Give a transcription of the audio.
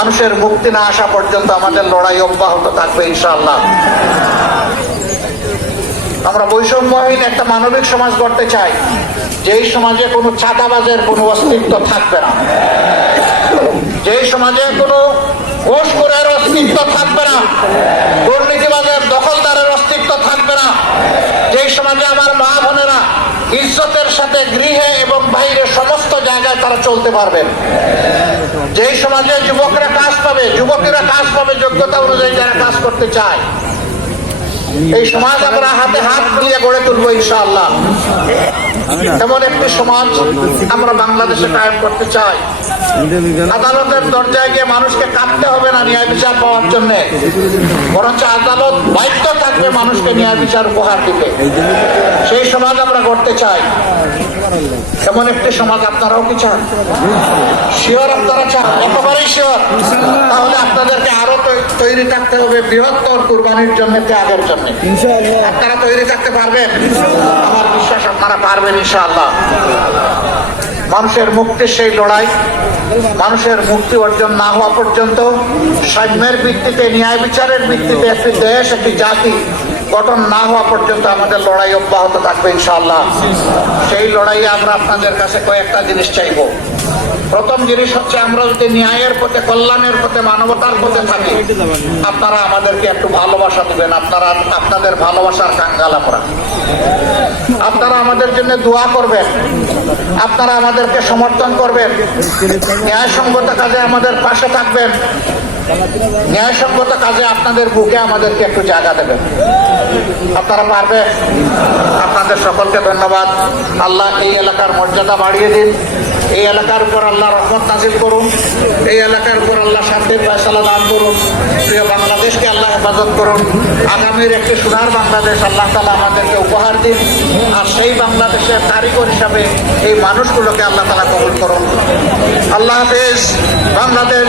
মানুষের মুক্তি না আসা পর্যন্ত আমাদের লড়াই অব্যাহত থাকবে, ইনশাআল্লাহ। আমরা বৈষম্যহীন একটা মানবিক সমাজ গড়তে চাই, যেই সমাজে কোনো চাঁদাবাজের কোনো অস্তিত্ব থাকবে না। যেই সমাজে কোনো ঘোষখোরের অস্তিত্ব থাকবে না, দুর্নীতিবাজের দখলদারের অস্তিত্ব থাকবে না, যেই সমাজে আমার মা বোনেরা ইজ্জতের সাথে গৃহে এবং তারা চলতে পারবেন। যেই সমাজে যুবকরা কাজ পাবে, যুবকেরা কাজ পাবে, যোগ্যতা অনুযায়ী যারা কাজ করতে চায়। এই সমাজ আমরা হাতে হাত দিয়ে গড়ে তুলবো ইনশাআল্লাহ। এমন একটি সমাজ আমরা বাংলাদেশে কায়েম করতে চাই। আদালতের দরজায় গিয়ে মানুষকে কাঁদতে হবে না ন্যায় বিচার পাওয়ার জন্য। বরঞ্চ আদালত বাধ্য থাকবে মানুষকে ন্যায় বিচার উপহার দিতে। সেই সমাজ আমরা গড়তে চাই। এমন একটি সমাজ আপনারাও কি চান? শিওর আপনারা চান? একেবারেই শিওর। তাহলে আপনাদেরকে আরও তৈরি থাকতে হবে বৃহত্তর কুরবানির জন্য, ত্যাগের জন্য। আপনারা তৈরি থাকতে পারবেন? আমার বিশ্বাস আপনারা পারবেন ইনশাআল্লাহ। মানুষের মুক্তির সেই লড়াই। মানুষের মুক্তি অর্জন না হওয়া পর্যন্ত সাম্যের ভিত্তিতে, ন্যায় বিচারের ভিত্তিতে একটি দেশ, একটি জাতি গঠন না হওয়া পর্যন্ত আমাদের লড়াই অব্যাহত থাকবে ইনশাআল্লাহ। সেই লড়াইয়ে আমরা আপনাদের কাছে কয়েকটা জিনিস চাইব। প্রথম জিনিস হচ্ছে, আমরা যদি ন্যায়ের পথে, কল্যাণের পথে, মানবতার পথে থাকি, আপনারা আমাদেরকে একটু ভালোবাসা দেবেন। আপনারা, আপনাদের ভালোবাসার কাঙ্গাল আমরা। আপনারা আমাদের জন্য দোয়া করবেন। আপনারা আমাদেরকে সমর্থন করবেন। ন্যায়সঙ্গত কাজে আমাদের পাশে থাকবেন। ন্যায়সঙ্গত কাজে আপনাদের বুকে আমাদেরকে একটু জায়গা দেবেন। আপনারা পারবেন। আপনাদের সকলকে ধন্যবাদ। আল্লাহ এই এলাকার মর্যাদা বাড়িয়ে দিন। এই এলাকার উপর আল্লাহ রহমত নাজিল করুন। এই এলাকার উপর আল্লাহ শান্তির ফয়সালা দান করুন। প্রিয় বাংলাদেশকে আল্লাহ হেফাজত করুন। আগামীর একটি সোনার বাংলাদেশ আল্লাহ তালা আমাদেরকে উপহার দিন। আর সেই বাংলাদেশের কারিগর হিসাবে এই মানুষগুলোকে আল্লাহ তালা কবুল করুন। আল্লাহ হাফেজ। বাংলাদেশ